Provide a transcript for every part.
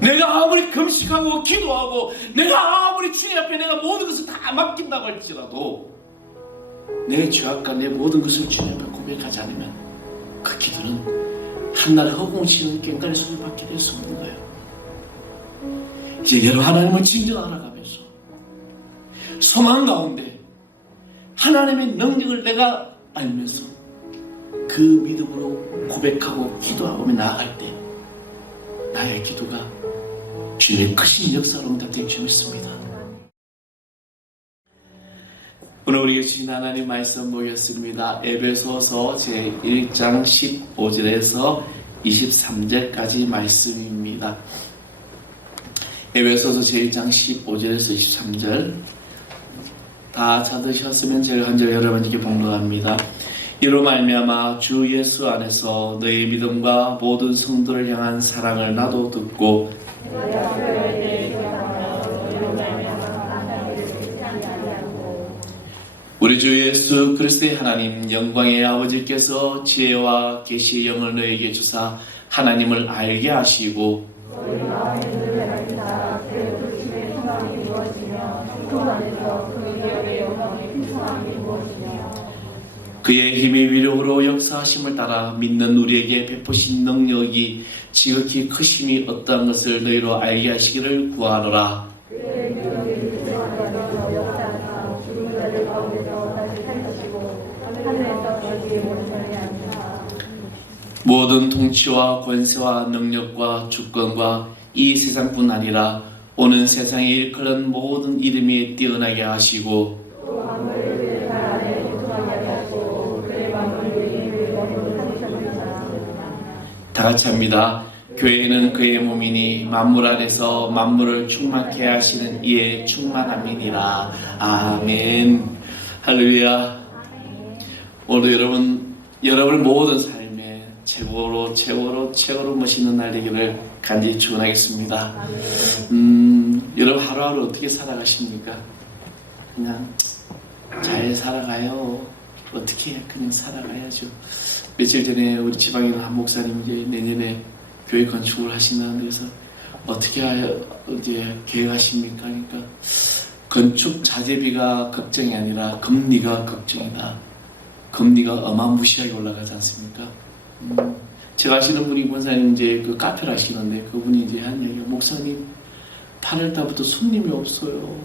내가 아무리 금식하고 기도하고 내가 아무리 주님 앞에 내가 모든 것을 다 맡긴다고 할지라도 내 죄악과 내 모든 것을 주님 앞에 고백하지 않으면 그 기도는 한날에 허공치는 꽹과리 소리밖에 낼 수 없는 거예요. 이제 여러분, 하나님을 진정 알아가면서 소망 가운데 하나님의 능력을 내가 알면서 그 믿음으로 고백하고 기도하고 나아갈 때 나의 기도가 주님의 크신 역사로 응답될 줄 믿습니다. 오늘 우리에게 주신 하나님 말씀 보겠습니다. 에베소서 제1장 15절에서 23절까지 말씀입니다. 에베소서 제1장 15절에서 23절 다 찾으셨으면 제가 한 절 여러분에게 봉독합니다. 이로 말미암아 주 예수 안에서 너희 믿음과 모든 성도를 향한 사랑을 나도 듣고 우리 주 예수 그리스도의 하나님 영광의 아버지께서 지혜와 계시의 영을 너에게 주사 하나님을 알게 하시고 그의 힘의 위력으로 역사하심을 따라 믿는 우리에게 베푸신 능력이 지극히 크심이 어떠한 것을 너희로 알게 하시기를 구하노라. 모든 통치와 권세와 능력과 주권과 이 세상뿐 아니라 오는 세상에 일컬은 모든 이름이 뛰어나게 하시고 다 같이 합니다. 교회는 그의 몸이니 만물 안에서 만물을 충만케 하시는 이의 충만함이니라. 아멘. 할렐루야. 오늘 여러분 모든 삶에 최고로 멋있는 날 되기를 간절히 축원하겠습니다. 여러분 하루하루 어떻게 살아가십니까? 그냥 잘 살아가요. 어떻게 그냥 살아가야죠. 며칠 전에 우리 지방에 있는 한 목사님 이제 내년에 교회 건축을 하신다는 데서 어떻게 이제 계획하십니까? 그러니까 건축 자재비가 걱정이 아니라 금리가 걱정이다. 금리가 어마무시하게 올라가지 않습니까? 제가 아시는 분이 권사님 이제 그 카페를 하시는데 그분이 이제 한 얘기가 목사님 8월달부터 손님이 없어요.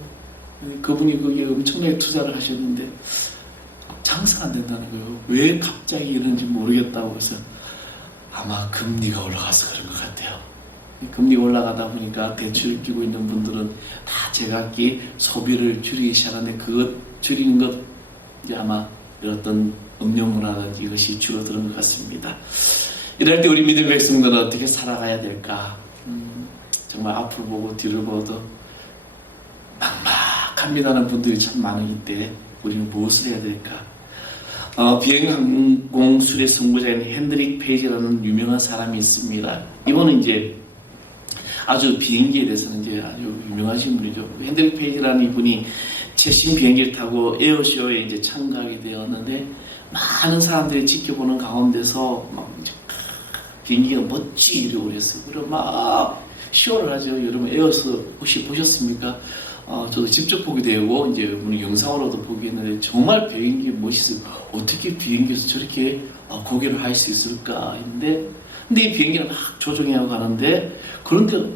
그분이 거기에 엄청나게 투자를 하셨는데 장사가 안 된다는 거예요. 왜 갑자기 이런지 모르겠다고 해서 아마 금리가 올라가서 그런 것 같아요. 금리가 올라가다 보니까 대출을 끼고 있는 분들은 다 제각기 소비를 줄이기 시작하는데 그것 줄이는 것 이제 아마 어떤 음료물이라든지 이것이 줄어드는 것 같습니다. 이럴 때 우리 믿음 백성들은 어떻게 살아가야 될까? 정말 앞을 보고 뒤를 보도 막막합니다는 분들이 참 많으기 때문에 우리는 무엇을 해야 될까? 비행항공 수레 선구자인 핸드릭 페이지라는 유명한 사람이 있습니다. 이분은 이제 아주 비행기에 대해서는 이제 아주 유명하신 분이죠. 핸드릭 페이지라는 이분이 최신 비행기를 타고 에어쇼에 이제 참가하게 되었는데 많은 사람들이 지켜보는 가운데서 막 이제 비행기가 멋지게 오랬어요. 그리고 막 쇼를 하죠. 여러분 에어쇼 혹시 보셨습니까? 저도 직접 보게 되고 이제 물론 영상으로도 보게 했는데 정말 비행기 멋있어요. 어떻게 비행기에서 저렇게 고개를 할 수 있을까 했는데 근데 이 비행기를 막 조종해 가는데 그런데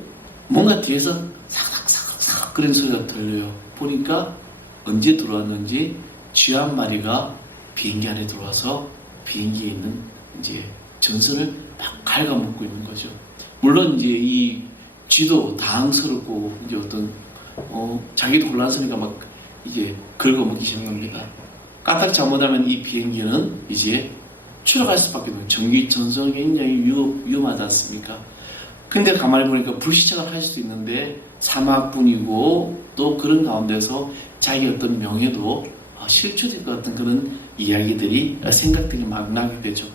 뭔가 뒤에서 사각사각 그런 소리가 들려요. 보니까 언제 들어왔는지 쥐 한 마리가 비행기 안에 들어와서 비행기에 있는 이제 전선을 막 갉아먹고 있는 거죠. 물론 이제 이 쥐도 당황스럽고 이제 어떤 자기도 혼란스러우니까 막 이제 긁어먹기 시작합니다. 까딱 잘못하면 이 비행기는 이제 추락할 수밖에 없는 전기 전선이 굉장히 위험하지 않습니까? 근데 가만히 보니까 불시착을 할 수도 있는데 사막뿐이고 또 그런 가운데서 자기 어떤 명예도 실추될 것 같은 그런 이야기들이 생각들이 막 나게 되죠.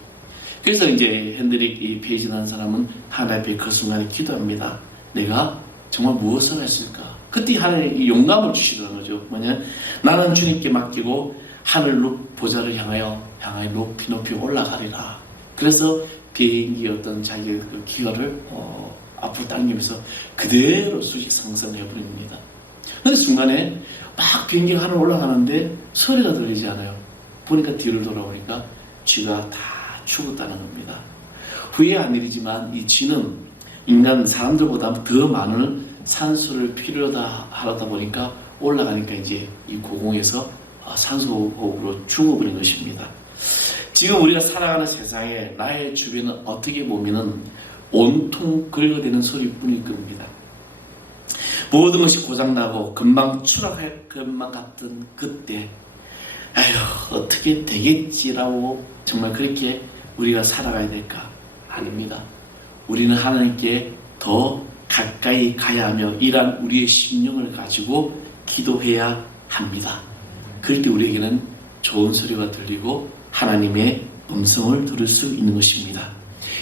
그래서 이제 핸드릭 이 페이지라는 사람은 하나님 앞에 그 순간에 기도합니다. 내가 정말 무엇을 했을까? 그때 하나님이 용감을 주시더라는 거죠. 뭐냐? 나는 주님께 맡기고 하늘 보좌를 향하여 높이 올라가리라. 그래서 비행기 어떤 자기의 그 기여를 앞으로 당기면서 그대로 수직 상승해 버립니다. 근데 순간에 막 비행기가 하늘 올라가는데 소리가 들리지 않아요. 보니까 뒤를 돌아보니까 쥐가 다 죽었다는 겁니다. 후에 한 일이지만 이 쥐는 인간 사람들보다 더 많은 산소를 필요하다 하다 보니까 올라가니까 이제 이 고공에서 산소호흡으로 죽어버린 것입니다. 지금 우리가 살아가는 세상에 나의 주변은 어떻게 보면은 온통 긁어대는 소리뿐일 겁니다. 모든 것이 고장나고 금방 추락할 것만 같던 그때 아휴 어떻게 되겠지라고 정말 그렇게 우리가 살아가야 될까? 아닙니다. 우리는 하나님께 더 가까이 가야 하며 이러한 우리의 심령을 가지고 기도해야 합니다. 그럴 때 우리에게는 좋은 소리가 들리고 하나님의 음성을 들을 수 있는 것입니다.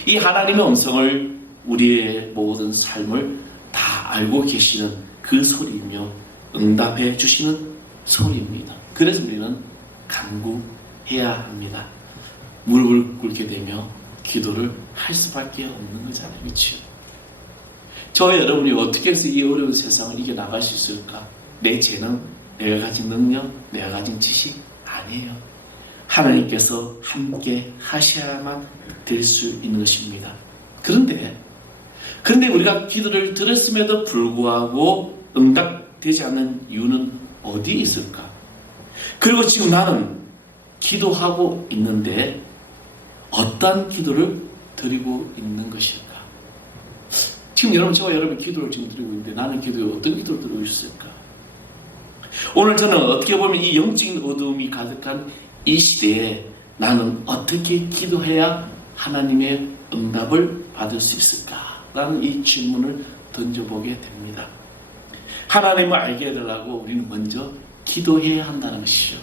이 하나님의 음성을 우리의 모든 삶을 다 알고 계시는 그 소리이며 응답해 주시는 소리입니다. 그래서 우리는 간구해야 합니다. 무릎을 꿇게 되며 기도를 할 수밖에 없는 거잖아요. 그렇죠? 저와 여러분이 어떻게 해서 이 어려운 세상을 이겨나갈 수 있을까? 내 재능, 내가 가진 능력, 내가 가진 지식 아니에요. 하나님께서 함께 하셔야만 될 수 있는 것입니다. 그런데 우리가 기도를 들었음에도 불구하고 응답되지 않는 이유는 어디에 있을까? 그리고 지금 나는 기도하고 있는데 어떠한 기도를 드리고 있는 것일까? 지금 저와 여러분 기도를 지금 드리고 있는데 나는 어떤 기도를 드리고 있을까? 오늘 저는 어떻게 보면 이 영적인 어두움이 가득한 이 시대에 나는 어떻게 기도해야 하나님의 응답을 받을 수 있을까? 라는 이 질문을 던져보게 됩니다. 하나님을 알게 해달라고 우리는 먼저 기도해야 한다는 것이죠.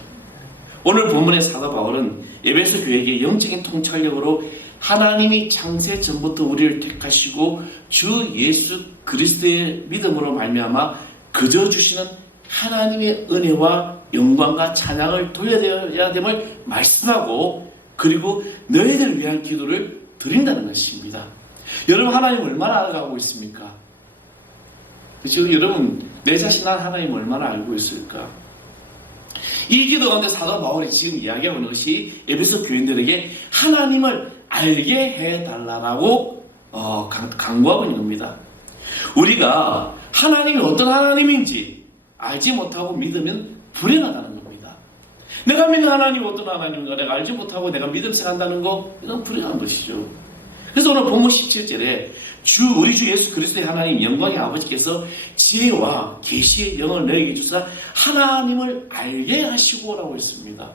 오늘 본문의 사도 바울은 에베소 교회에게 영적인 통찰력으로 하나님이 창세 전부터 우리를 택하시고 주 예수 그리스도의 믿음으로 말미암아 그저 주시는 하나님의 은혜와 영광과 찬양을 돌려드려야 됨을 말씀하고 그리고 너희들 위한 기도를 드린다는 것입니다. 여러분 하나님 얼마나 알아가고 있습니까? 그렇죠? 여러분 내 자신 난 하나님 얼마나 알고 있을까? 이 기도 가운데 사도 바울이 지금 이야기하고 있는 것이 에베소 교인들에게 하나님을 알게 해달라고 강구하고 있는 겁니다. 우리가 하나님이 어떤 하나님인지 알지 못하고 믿으면 불행하다는 겁니다. 내가 믿는 하나님이 어떤 하나님인가 내가 알지 못하고 내가 믿음 생각한다는 거 이건 불행한 것이죠. 그래서 오늘 본문 17절에 우리 주 예수 그리스도의 하나님 영광의 아버지께서 지혜와 계시의 영을 너에게 주사 하나님을 알게 하시고라고 했습니다.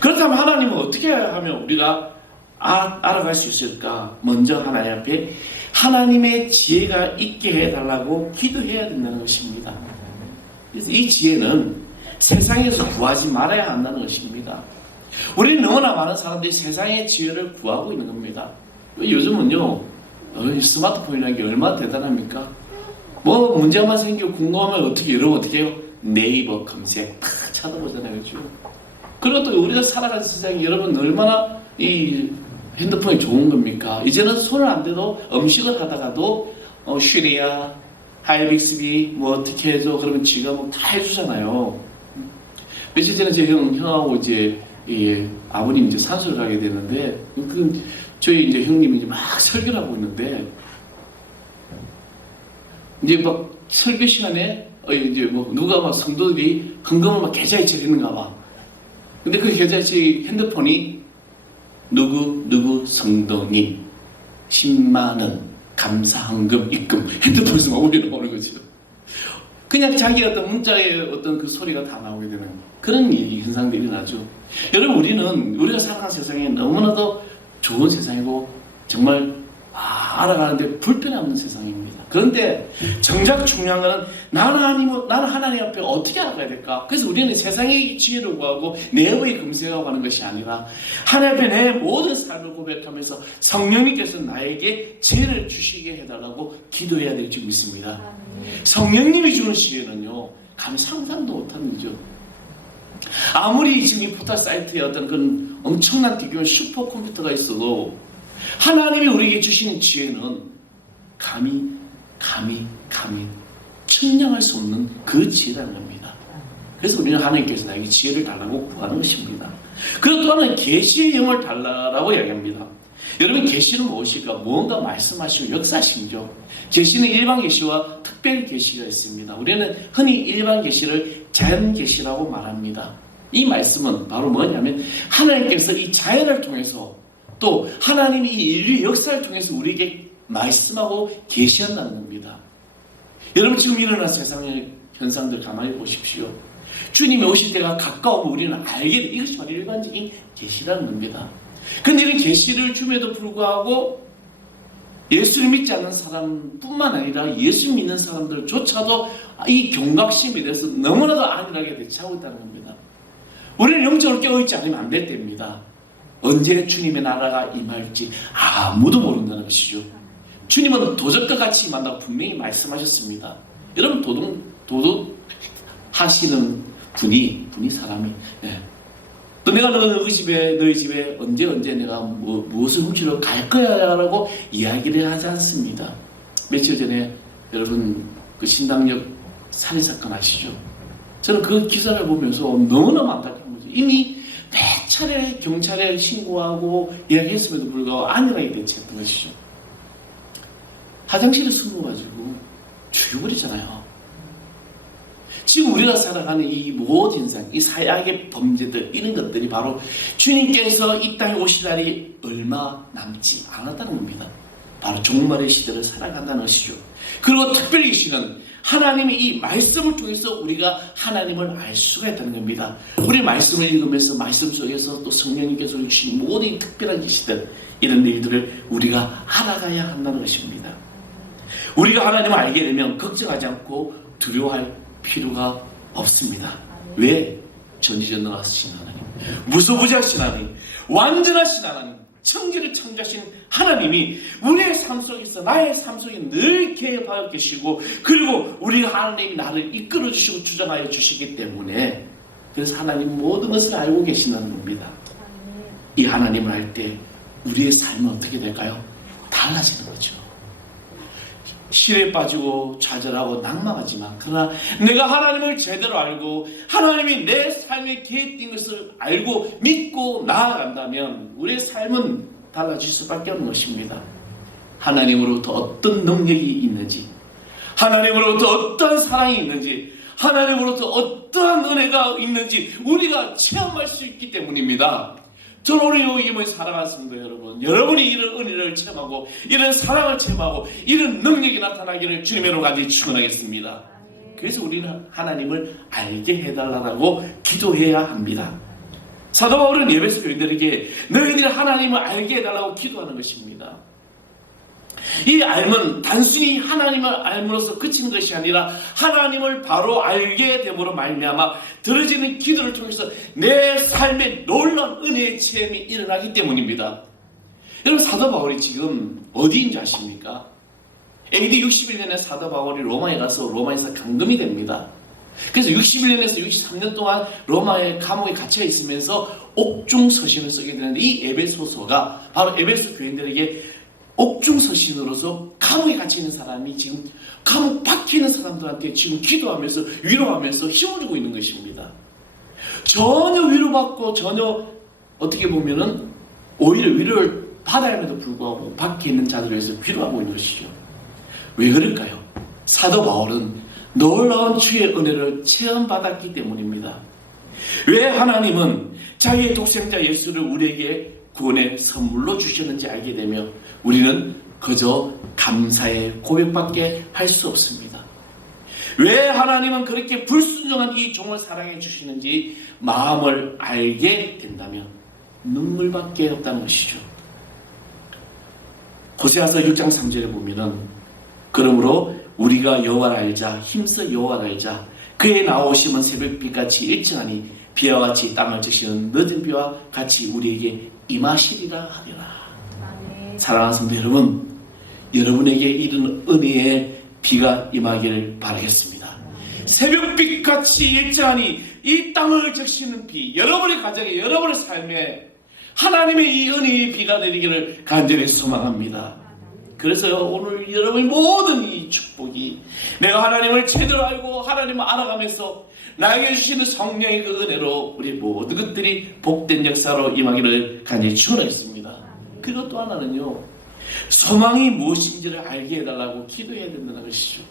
그렇다면 하나님은 어떻게 하면 우리가 알아갈 수 있을까? 먼저 하나님 앞에 하나님의 지혜가 있게 해달라고 기도해야 된다는 것입니다. 그래서 이 지혜는 세상에서 구하지 말아야 한다는 것입니다. 우리는 너무나 많은 사람들이 세상의 지혜를 구하고 있는 겁니다. 요즘은요 스마트폰이라는 게 얼마나 대단합니까? 뭐 문제만 생기고 궁금하면 여러분 어떻게 해요? 네이버 검색 탁 찾아보잖아요. 그렇죠? 그리고 또 우리가 살아가는 세상이 여러분 얼마나 이 핸드폰이 좋은 겁니까? 이제는 손을 안 대도 음식을 하다가도 슈리야 하이빅스비 뭐 어떻게 해줘 그러면 지가 뭐 다 해주잖아요. 며칠 전에 제 형하고 이제 아버님 이제 산소를 가게 되는데 저희 이제 형님이 이제 막 설교를 하고 있는데 이제 막 설교 시간에 이제 뭐 누가 막 성도들이 헌금을 막 계좌에 채리는가 봐. 근데 그 계좌에 핸드폰이 누구 성도님 10만원 감사헌금 입금 핸드폰에서 막 올려놓는 거죠. 그냥 자기 어떤 문자의 어떤 그 소리가 다 나오게 되는 그런 현상들이 일어나죠. 여러분 우리가 살아가는 세상에 너무나도 좋은 세상이고 정말 알아가는데 불편이 없는 세상입니다. 그런데 정작 중요한 것은 나는 하나님 앞에 어떻게 알아가야 될까? 그래서 우리는 세상의 지혜를 구하고 내부의 금세하고 하는 것이 아니라 하나님 앞에 내 모든 삶을 고백하면서 성령님께서 나에게 지혜를 주시게 해달라고 기도해야 될 줄 믿습니다. 성령님이 주는 지혜는요 감히 상상도 못하는 거죠. 아무리 지금 이 포털 사이트에 어떤 그런 엄청난 대규모 슈퍼컴퓨터가 있어도 하나님이 우리에게 주시는 지혜는 감히 측량할 수 없는 그 지혜라는 겁니다. 그래서 우리는 하나님께서 나에게 지혜를 달라고 구하는 것입니다. 그리고 또 하나는 계시의 영을 달라고 이야기합니다. 여러분, 계시는 무엇일까? 무언가 말씀하시고 역사하심이죠. 계시는 일반 계시와 특별 계시가 있습니다. 우리는 흔히 일반 계시를 자연 계시라고 말합니다. 이 말씀은 바로 뭐냐면 하나님께서 이 자연을 통해서 또 하나님이 이 인류의 역사를 통해서 우리에게 말씀하고 계시한다는 겁니다. 여러분, 지금 일어난 세상의 현상들 가만히 보십시오. 주님이 오실 때가 가까우면 우리는 알게 돼. 이것이 바로 일반적인 계시라는 겁니다. 그런데 이런 계시를 줌에도 불구하고 예수를 믿지 않는 사람뿐만 아니라 예수 믿는 사람들조차도 이 경각심에 대해서 너무나도 안일하게 대처하고 있다는 겁니다. 우리는 영적으로 깨어있지 않으면 안 될 때입니다. 언제 주님의 나라가 임할지 아무도 모른다는 것이죠. 주님은 도적과 같이 임한다고 분명히 말씀하셨습니다. 여러분, 도둑하시는 분이 사람이, 또 내가 너희 집에 언제 내가 무엇을 훔치러 갈 거야 라고 이야기를 하지 않습니다. 며칠 전에 여러분 그 신당역 살인사건 아시죠? 저는 그 기사를 보면서 너무너무 안타까운 거죠. 이미 몇 차례 경찰에 신고하고 이야기했음에도 불구하고 안일하게 대처했던 것이죠. 화장실에 숨어가지고 죽여버리잖아요. 지금 우리가 살아가는 이 모든 인생, 이 사약의 범죄들, 이런 것들이 바로 주님께서 이 땅에 오실 날이 얼마 남지 않았다는 겁니다. 바로 종말의 시대를 살아간다는 것이죠. 그리고 특별히 이 시는 하나님의 이 말씀을 통해서 우리가 하나님을 알 수가 있다는 겁니다. 우리 말씀을 읽으면서 말씀 속에서 또 성령님께서 주신 모든 특별한 계시들, 이런 일들을 우리가 알아가야 한다는 것입니다. 우리가 하나님을 알게 되면 걱정하지 않고 두려워할 필요가 없습니다. 왜? 전지전능하신 하나님, 무소부지하신 하나님, 완전하신 하나님, 천지를 창조하신 하나님이 우리의 삶 속에서, 나의 삶 속에 늘 개입하여 계시고, 그리고 우리가 하나님이 나를 이끌어 주시고 주장하여 주시기 때문에, 그래서 하나님 모든 것을 알고 계신다는 겁니다. 이 하나님을 알 때 우리의 삶은 어떻게 될까요? 달라지는 거죠. 실에 빠지고 좌절하고 낙망하지만, 그러나 내가 하나님을 제대로 알고 하나님이 내 삶에 계획된 것을 알고 믿고 나아간다면 우리의 삶은 달라질 수밖에 없는 것입니다. 하나님으로부터 어떤 능력이 있는지, 하나님으로부터 어떤 사랑이 있는지, 하나님으로부터 어떠한 은혜가 있는지 우리가 체험할 수 있기 때문입니다. 저는 오늘 여기 살아갔습니다, 여러분. 여러분이 이런 은혜를 체험하고, 이런 사랑을 체험하고, 이런 능력이 나타나기를 주님의 이름으로 간절히 축원하겠습니다. 그래서 우리는 하나님을 알게 해달라고 기도해야 합니다. 사도 바울은 에베소 교인들에게 너희들이 하나님을 알게 해달라고 기도하는 것입니다. 이 알면 단순히 하나님을 알므로써 그치는 것이 아니라 하나님을 바로 알게 됨으로 말미암아 들어지는 기도를 통해서 내 삶에 놀라운 은혜의 체험이 일어나기 때문입니다. 여러분, 사도 바울이 지금 어디인지 아십니까? AD 61년에 사도 바울이 로마에 가서 로마에서 감금이 됩니다. 그래서 61년에서 63년 동안 로마의 감옥에 갇혀 있으면서 옥중서신을 쓰게 되는데, 이 에베소서가 바로 에베소 교인들에게 옥중서신으로서 감옥에 갇혀있는 사람이 지금 감옥 밖에 있는 사람들한테 지금 기도하면서 위로하면서 힘을 주고 있는 것입니다. 전혀 위로받고 전혀 어떻게 보면은 오히려 위로를 받아야 함에도 불구하고 밖에 있는 자들을 위해서 위로하고 있는 것이죠. 왜 그럴까요? 사도 바울은 놀라운 주의 은혜를 체험받았기 때문입니다. 왜 하나님은 자기의 독생자 예수를 우리에게 구원의 선물로 주셨는지 알게 되며 우리는 그저 감사의 고백밖에 할 수 없습니다. 왜 하나님은 그렇게 불순종한 이 종을 사랑해 주시는지 마음을 알게 된다면 눈물밖에 없다는 것이죠. 호세아서 6장 3절에 보면은 그러므로 우리가 여호와를 알자, 힘써 여호와를 알자, 그의 나오심은 새벽비같이 일정하니 비와 같이 땅을 적시는 늦은 비와 같이 우리에게 임하시리라 하리라. 사랑하는 성도 여러분, 여러분에게 이런 은혜의 비가 임하기를 바라겠습니다. 새벽빛같이 일정하니 이 땅을 적시는 비, 여러분의 가정에, 여러분의 삶에 하나님의 이 은혜의 비가 내리기를 간절히 소망합니다. 그래서요, 오늘 여러분의 모든 이 축복이 내가 하나님을 제대로 알고 하나님을 알아가면서 나에게 주시는 성령의 그 은혜로 우리 모든 것들이 복된 역사로 임하기를 간절히 축원하겠습니다. 그리고 또 하나는요, 소망이 무엇인지를 알게 해달라고 기도해야 된다는 것이죠.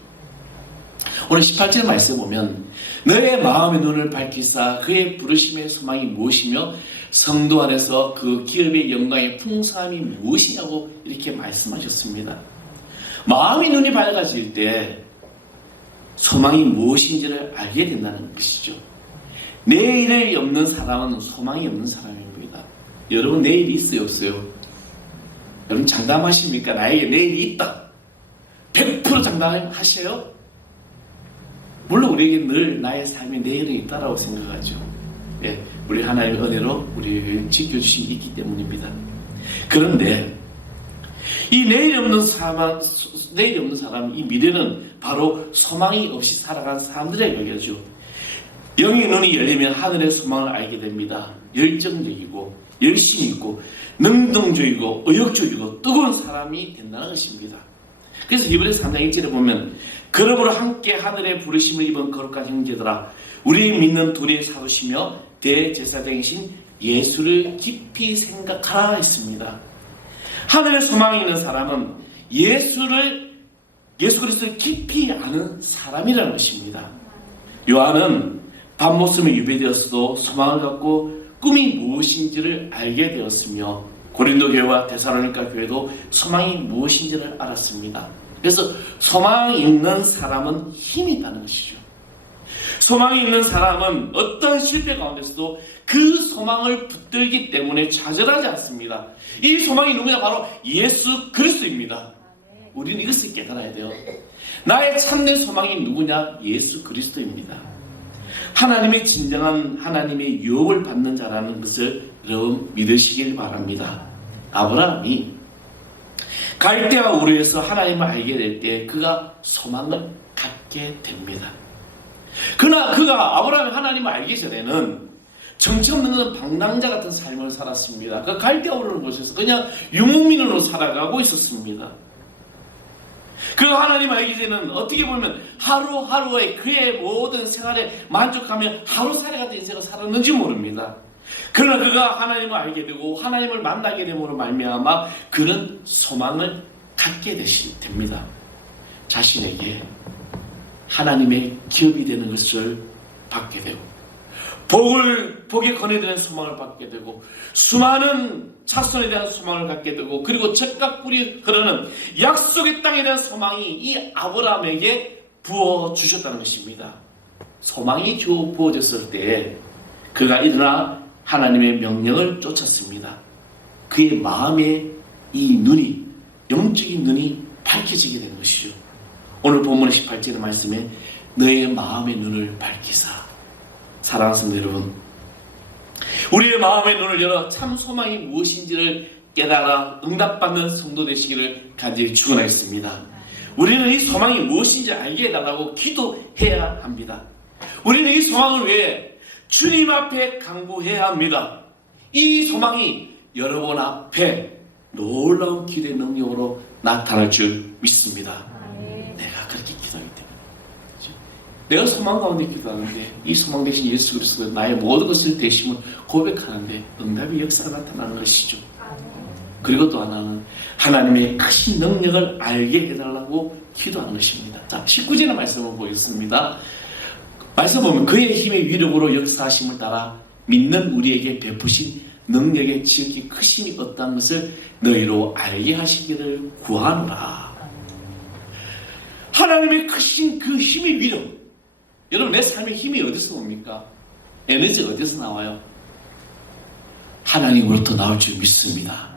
오늘 18절 말씀 보면 너의 마음의 눈을 밝히사 그의 부르심의 소망이 무엇이며 성도 안에서 그 기업의 영광의 풍성함이 무엇이냐고 이렇게 말씀하셨습니다. 마음의 눈이 밝아질 때 소망이 무엇인지를 알게 된다는 것이죠. 내일이 없는 사람은 소망이 없는 사람입니다. 여러분 내일이 있어요 없어요? 여러분 장담하십니까? 나에게 내일이 있다 100% 장담하셔요? 물론 우리에게 늘 나의 삶에 내일이 있다라고 생각하죠. 예, 우리 하나님의 은혜로 우리를 지켜주심이 있기 때문입니다. 그런데 이 내일 없는 사람, 이 미래는 바로 소망이 없이 살아간 사람들의 얘기죠. 영의 눈이 열리면 하늘의 소망을 알게 됩니다. 열정적이고 열심히 있고 능동적이고 의욕적이고 뜨거운 사람이 된다는 것입니다. 그래서 히브리서 3장 1절에 보면 그러므로 함께 하늘의 부르심을 입은 거룩한 형제들아 우리 믿는 둘이 사도시며 대제사장이신 예수를 깊이 생각하라 했습니다. 하늘의 소망이 있는 사람은 예수 그리스도를 깊이 아는 사람이라는 것입니다. 요한은 밤모습에 유배되었어도 소망을 갖고 꿈이 무엇인지를 알게 되었으며 고린도 교회와 데살로니가 교회도 소망이 무엇인지를 알았습니다. 그래서 소망이 있는 사람은 힘이 있다는 것이죠. 소망이 있는 사람은 어떤 실패 가운데서도 그 소망을 붙들기 때문에 좌절하지 않습니다. 이 소망이 누구냐? 바로 예수 그리스도입니다. 우리는 이것을 깨달아야 돼요. 나의 참된 소망이 누구냐? 예수 그리스도입니다. 하나님의 진정한 하나님의 유업을 받는 자라는 것을 여러분 믿으시길 바랍니다. 아브라함이 갈대아 우르에서 하나님을 알게 될 때 그가 소망을 갖게 됩니다. 그러나 그가 아브라함이 하나님을 알기 전에는 정치 없는 방랑자 같은 삶을 살았습니다. 그 갈대아 우르를 보셔서 그냥 유목민으로 살아가고 있었습니다. 그 하나님 알기 전에는 어떻게 보면 하루하루의 그의 모든 생활에 만족하며 하루살이 같은 인생을 살았는지 모릅니다. 그러나 그가 하나님을 알게 되고 하나님을 만나게 됨으로 말미암아 그는 소망을 갖게 됩니다. 자신에게 하나님의 기업이 되는 것을 받게 되고 복에 거래되는 소망을 받게 되고 수많은 자손에 대한 소망을 갖게 되고 그리고 적각 꿀이 흐르는 약속의 땅에 대한 소망이 이 아브라함에게 부어주셨다는 것입니다. 소망이 부어졌을 때 그가 일어나 하나님의 명령을 쫓았습니다. 그의 마음의 이 눈이 영적인 눈이 밝혀지게 되는 것이죠. 오늘 본문의 18절의 말씀에 너의 마음의 눈을 밝히사. 사랑하는 성도 여러분, 우리의 마음의 눈을 열어 참 소망이 무엇인지를 깨달아 응답받는 성도 되시기를 간절히 축원하겠습니다. 우리는 이 소망이 무엇인지 알게 해달라고 기도해야 합니다. 우리는 이 소망을 위해 주님 앞에 간구해야 합니다. 이 소망이 여러분 앞에 놀라운 기대의 능력으로 나타날 줄 믿습니다. 내가 그렇게 기도하기 때문에 내가 소망 가운데 기도하는데 이 소망 대신 예수 그리스도가 나의 모든 것을 대심을 고백하는데 응답의 역사가 나타나는 것이죠. 그리고 또 하나는 하나님의 크신 능력을 알게 해달라고 기도하는 것입니다. 자, 19절의 말씀을 보겠습니다. 말씀 보면 그의 힘의 위력으로 역사하심을 따라 믿는 우리에게 베푸신 능력의 지극히 크심이 어떠한 것을 너희로 알게 하시기를 구하노라. 하나님의 크신 그 힘의 위력, 여러분 내 삶의 힘이 어디서 옵니까? 에너지가 어디서 나와요? 하나님으로부터 나올 줄 믿습니다.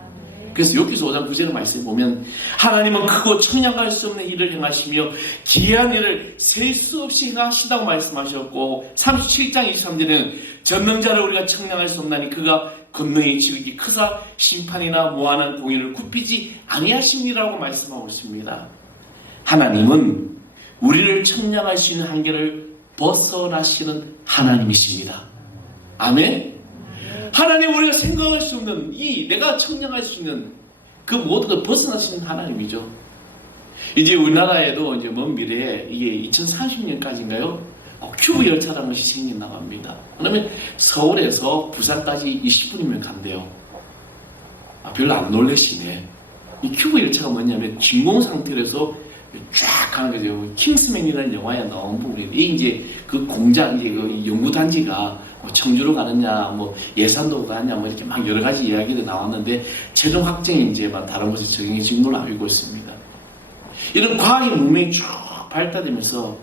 그래서 여기서 5장 9절의 말씀에 보면 하나님은 크고 청량할 수 없는 일을 행하시며 기이한 일을 셀 수 없이 행하신다고 말씀하셨고 37장 23절에는 전능자를 우리가 청량할 수 없나니 그가 권능이 지극히 크사 심판이나 모하는 공의를 굽히지 아니하심이라고 말씀하고 있습니다. 하나님은 우리를 청량할 수 있는 한계를 벗어나시는 하나님이십니다. 아멘. 하나님 우리가 생각할 수 없는 이 내가 청량할 수 있는 그 모든 걸 벗어나시는 하나님이죠. 이제 우리나라에도 이제 먼 미래에 이게 2030년까지인가요? 큐브 열차라는 것이 생긴다고 합니다. 그러면 서울에서 부산까지 20분이면 간대요. 별로 안 놀라시네. 이 큐브 열차가 뭐냐면 진공 상태에서 쫙 가는 거죠. 킹스맨이라는 영화에 나온 부분이 이제 그 공장, 이제 그 연구단지가 뭐 청주로 가느냐, 뭐 예산도로 가느냐, 뭐 이렇게 막 여러 가지 이야기도 나왔는데 최종 확정이 이제 막 다른 곳에 정해진 걸로 알고 있습니다. 이런 과학의 문명이 쭉 발달되면서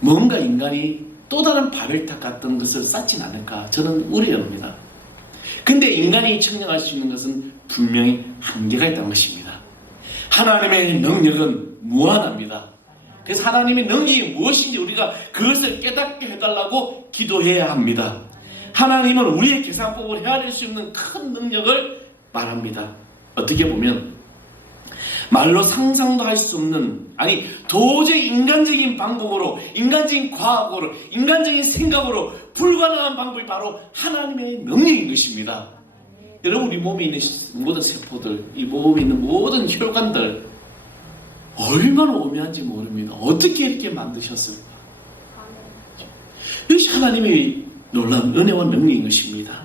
뭔가 인간이 또 다른 바벨탑 같은 것을 쌓진 않을까 저는 우려합니다. 근데 인간이 측량할 수 있는 것은 분명히 한계가 있다는 것입니다. 하나님의 능력은 무한합니다. 그래서 하나님의 능력이 무엇인지 우리가 그것을 깨닫게 해달라고 기도해야 합니다. 하나님은 우리의 계산법을 헤아릴 수 있는 큰 능력을 말합니다. 어떻게 보면 말로 상상도 할 수 없는, 아니 도저히 인간적인 방법으로, 인간적인 과학으로, 인간적인 생각으로 불가능한 방법이 바로 하나님의 능력인 것입니다. 여러분, 우리 몸에 있는 모든 세포들, 이 몸에 있는 모든 혈관들 얼마나 오묘한지 모릅니다. 어떻게 이렇게 만드셨을까? 이것이 하나님의 놀라운 은혜와 능력인 것입니다.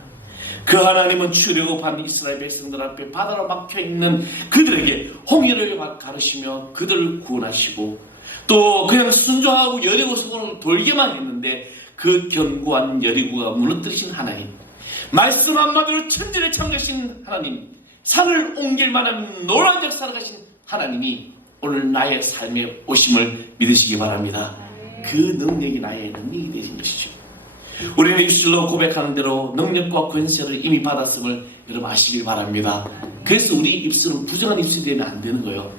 그 하나님은 출애굽한 이스라엘 백성들 앞에 바다로 막혀있는 그들에게 홍해를 가르시며 그들을 구원하시고, 또 그냥 순종하고 여리고 성을 돌게만 했는데 그 견고한 여리고가 무너뜨리신 하나님, 말씀 한마디로 천지를 창조하신 하나님, 산을 옮길 만한 놀라운 역사를 가신 하나님이 오늘 나의 삶에 오심을 믿으시기 바랍니다. 그 능력이 나의 능력이 되신 것이죠. 우리는 입술로 고백하는 대로 능력과 권세를 이미 받았음을 여러분 아시길 바랍니다. 그래서 우리 입술은 부정한 입술이 되면 안 되는 거예요.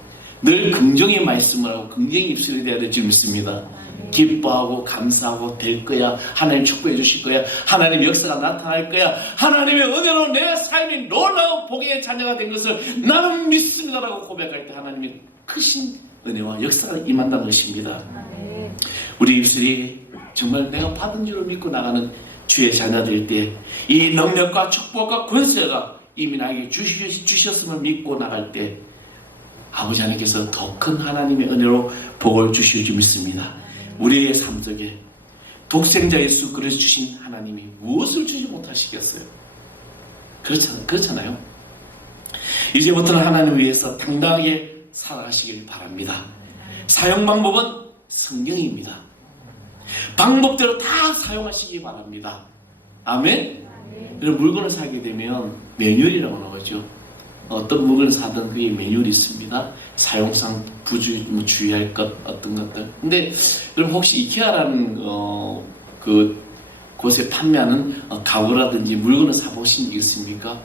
늘 긍정의 말씀을 하고 긍정의 입술이 되어야 될 줄 믿습니다. 기뻐하고 감사하고 될 거야. 하나님 축복해 주실 거야. 하나님 역사가 나타날 거야. 하나님의 은혜로 내 삶이 놀라운 복의 자녀가 된 것을 나는 믿습니다라고 고백할 때 하나님의 크신 은혜와 역사가 임한다는 것입니다. 우리 입술이 정말 내가 받은 줄을 믿고 나가는 주의 자녀들 때 이 능력과 축복과 권세가 이미 나에게 주셨음을 믿고 나갈 때 아버지 하나님께서 더 큰 하나님의 은혜로 복을 주실 줄 믿습니다. 우리의 삶 속에 독생자 예수 그리스도 주신 하나님이 무엇을 주지 못하시겠어요? 그렇잖아요. 이제부터는 하나님을 위해서 당당하게 살아가시길 바랍니다. 사용 방법은 성경입니다. 방법대로 다 사용하시기 바랍니다. 아멘? 이런 물건을 사게 되면 매뉴얼이라고 나오죠. 어떤 물건을 사든 그게 매뉴얼이 있습니다. 사용상 주의할 것, 어떤 것들. 근데 여러분 혹시 이케아라는 그 곳에 판매하는 가구라든지 물건을 사보신 적 있습니까?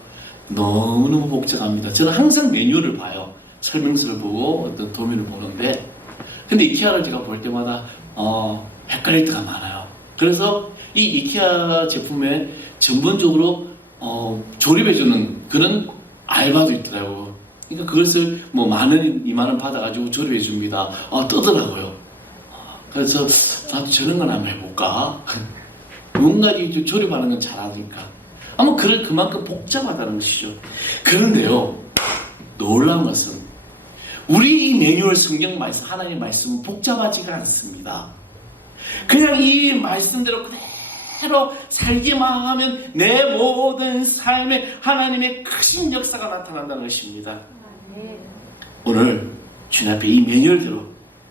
너무너무 복잡합니다. 저는 항상 매뉴얼을 봐요. 설명서를 보고 어떤 도면을 보는데, 근데 이케아를 제가 볼 때마다 헷갈릴 때가 많아요. 그래서 이 이케아 제품에 전문적으로 조립해주는 그런 알바도 있더라고요. 그러니까 그것을 뭐 10,000원, 20,000원 받아가지고 조립해줍니다. 뜨더라고요. 그래서 나도 저런 건 한번 해볼까? 뭔가 조립하는 건 잘하니까. 아마 그만큼 복잡하다는 것이죠. 그런데요, 놀라운 것은 우리 이 매뉴얼 성경 말씀, 하나님의 말씀은 복잡하지가 않습니다. 그냥 이 말씀대로 그대로 살기만 하면 내 모든 삶에 하나님의 크신 역사가 나타난다는 것입니다. 오늘 주님 앞에 이 매뉴얼대로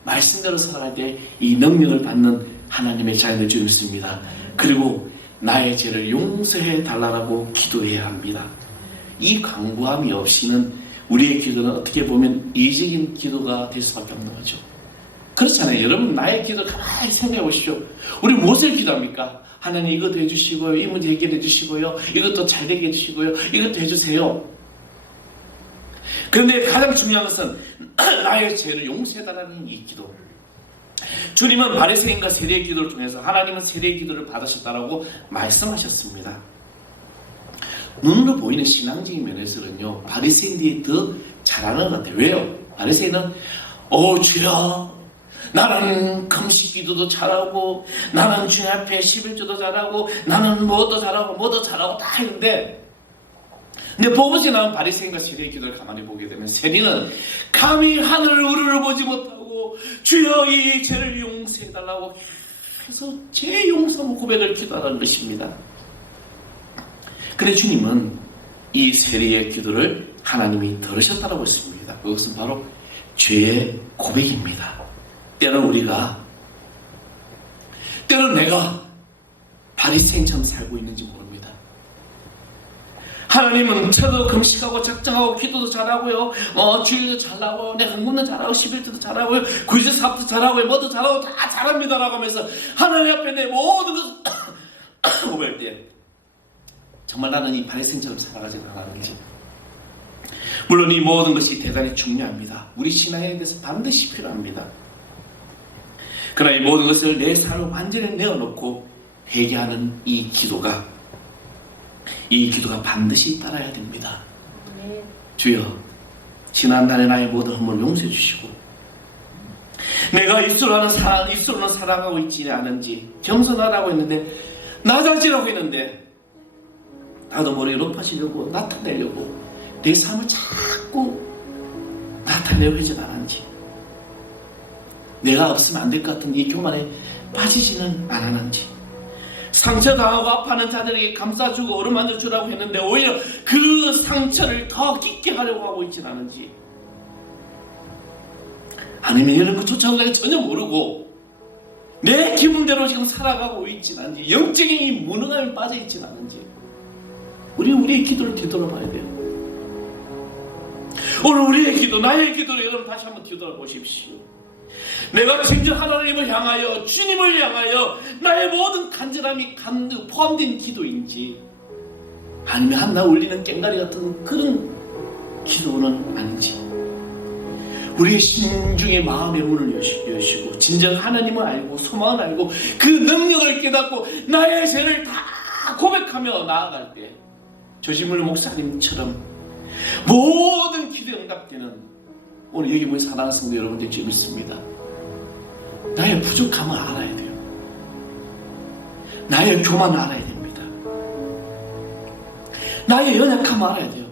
말씀대로 살아갈 때 이 능력을 받는 하나님의 자녀들 줄 믿습니다. 그리고 나의 죄를 용서해 달라고 기도해야 합니다. 이 강구함이 없이는 우리의 기도는 어떻게 보면 이기적인 기도가 될 수밖에 없는 거죠. 그렇잖아요. 여러분, 나의 기도 가만히 생각해 보십시오. 우리 무엇을 기도합니까? 하나님 이것도 해주시고요, 이 문제 해결해 주시고요, 이것도 잘 되게 해주시고요, 이것도 해주세요. 그런데 가장 중요한 것은 나의 죄를 용서해달라는 이 기도. 주님은 바리새인과 세리의 기도를 통해서 하나님은 세리의 기도를 받으셨다라고 말씀하셨습니다. 눈으로 보이는 신앙적인 면에서는요, 바리새인들이 더 잘하는 것 같아요. 왜요? 바리새인은 주여, 나는 금식 기도도 잘하고, 나는 주님 앞에 11조도 잘하고, 나는 뭐도 잘하고 다 했는데, 근데 복음서에 나온 바리새인과 세리의 기도를 가만히 보게 되면 세리는 감히 하늘을 우러러보지 못하고 주여 이 죄를 용서해달라고 해서 죄 용서 고백을 기도하는 것입니다. 그런데 주님은 이 세리의 기도를 하나님이 들으셨다고 했습니다. 그것은 바로 죄의 고백입니다. 때로는 내가 바리새인처럼 살고 있는지 모릅니다. 하나님은 저도 금식하고 작정하고 기도도 잘하고요, 주일도 잘하고 내가 헌금도 잘하고 11조도 잘하고요, 구제 사업도 잘하고요, 뭐도 잘하고 다 잘합니다라고 하면서 하나님 앞에 내 모든 것을 고백할 때 정말 나는 이 바리새인처럼 살아가지 않았는지. 물론 이 모든 것이 대단히 중요합니다. 우리 신앙에 대해서 반드시 필요합니다. 그러나 이 모든 것을 내 삶을 완전히 내어놓고 회개하는 이 기도가 반드시 따라야 됩니다. 네. 주여, 지난날의 나의 모든 허물을 용서해 주시고 내가 입술로는 사랑하고 있지 않은지 겸손하라고 했는데 낮아지라고 했는데 나도 모르게 높아지려고 나타내려고 내 삶을 자꾸 나타내려고 하지 않았는지, 내가 없으면 안 될 것 같은 이 교만에 빠지지는 않았는지, 상처당하고 아파하는 자들에게 감싸주고 어루만져 주라고 했는데 오히려 그 상처를 더 깊게 하려고 하고 있지는 않은지, 아니면 이런 것조차 내가 전혀 모르고 내 기분대로 지금 살아가고 있지는 않은지, 영적인 이 무능함에 빠져 있지는 않은지, 우리의 기도를 뒤돌아봐야 돼요. 오늘 우리의 기도, 나의 기도를 여러분 다시 한번 뒤돌아보십시오. 내가 진짜 하나님을 향하여, 주님을 향하여 나의 모든 간절함이 포함된 기도인지, 아니면 한나 울리는 꽹가리 같은 그런 기도는 아닌지, 우리의 신중의 마음의 문을 여시고 진정 하나님을 알고 소망을 알고 그 능력을 깨닫고 나의 죄를 다 고백하며 나아갈 때 조지물 목사님처럼 모든 기도 응답되는, 오늘 여기 모인 사랑하는 성도 여러분들 좀 있습니다. 나의 부족함을 알아야 돼요. 나의 교만을 알아야 됩니다. 나의 연약함을 알아야 돼요.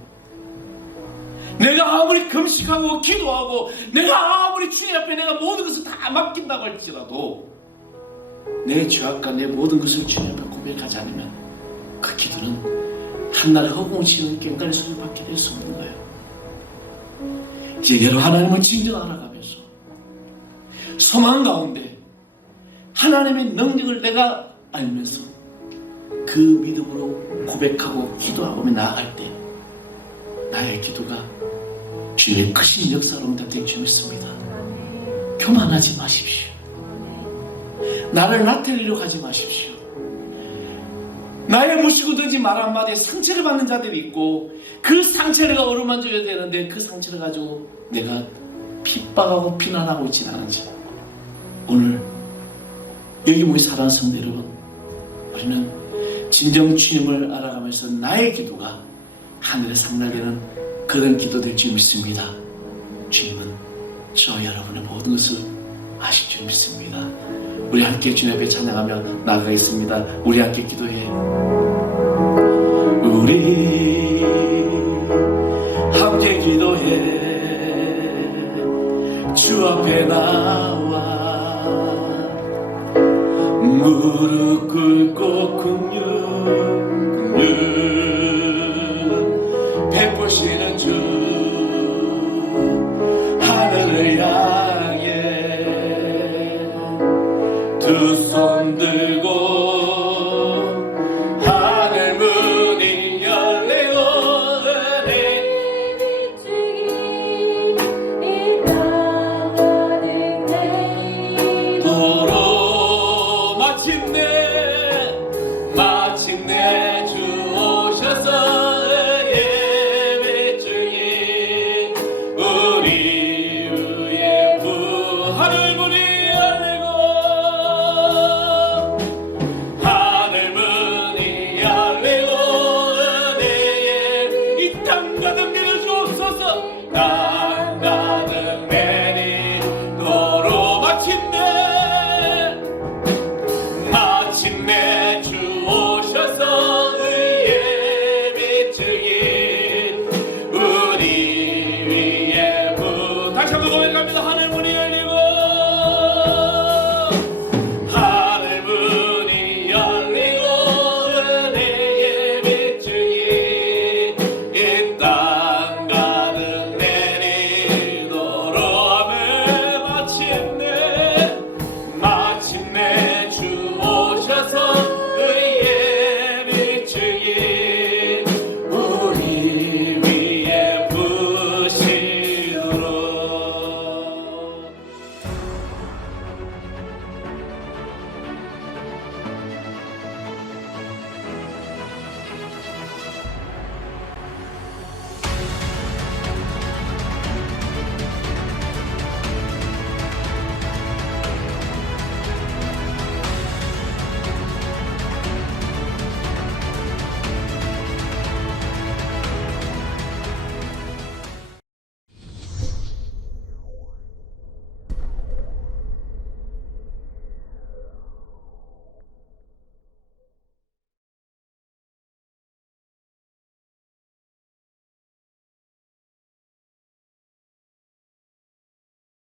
내가 아무리 금식하고 기도하고 내가 아무리 주님 앞에 내가 모든 것을 다 맡긴다고 할지라도 내 죄악과 내 모든 것을 주님 앞에 고백하지 않으면 그 기도는 한날에 허공치는 꽹가리 소리밖에 낼 수 없는 거예요. 이제 여러분, 하나님을 진정 알아가면서 소망 가운데 하나님의 능력을 내가 알면서 그 믿음으로 고백하고 기도하고 나아갈 때 나의 기도가 주님의 크신 역사로 응답될 줄 믿습니다. 교만하지 마십시오. 나를 나타내려고 하지 마십시오. 나의 무시고든지 말 한마디에 상처를 받는 자들이 있고 그 상처를 어루만져야 되는데 그 상처를 가지고 내가 핍박하고 비난하고 있지는 않은지, 오늘 여기 모인 사랑하는 성도 여러분, 우리는 진정 주님을 알아가면서 나의 기도가 하늘에 상달되는 그런 기도 될 줄 믿습니다. 주님은 저 여러분의 모든 것을 아실 줄 믿습니다. 우리 함께 주님 앞에 찬양하며 나아가겠습니다. 우리 함께 기도해. 우리 함께 기도해. 주 앞에 나와 무릎 꿇고 긍휼 베푸시는 주, 하늘을 향해 두 손 들고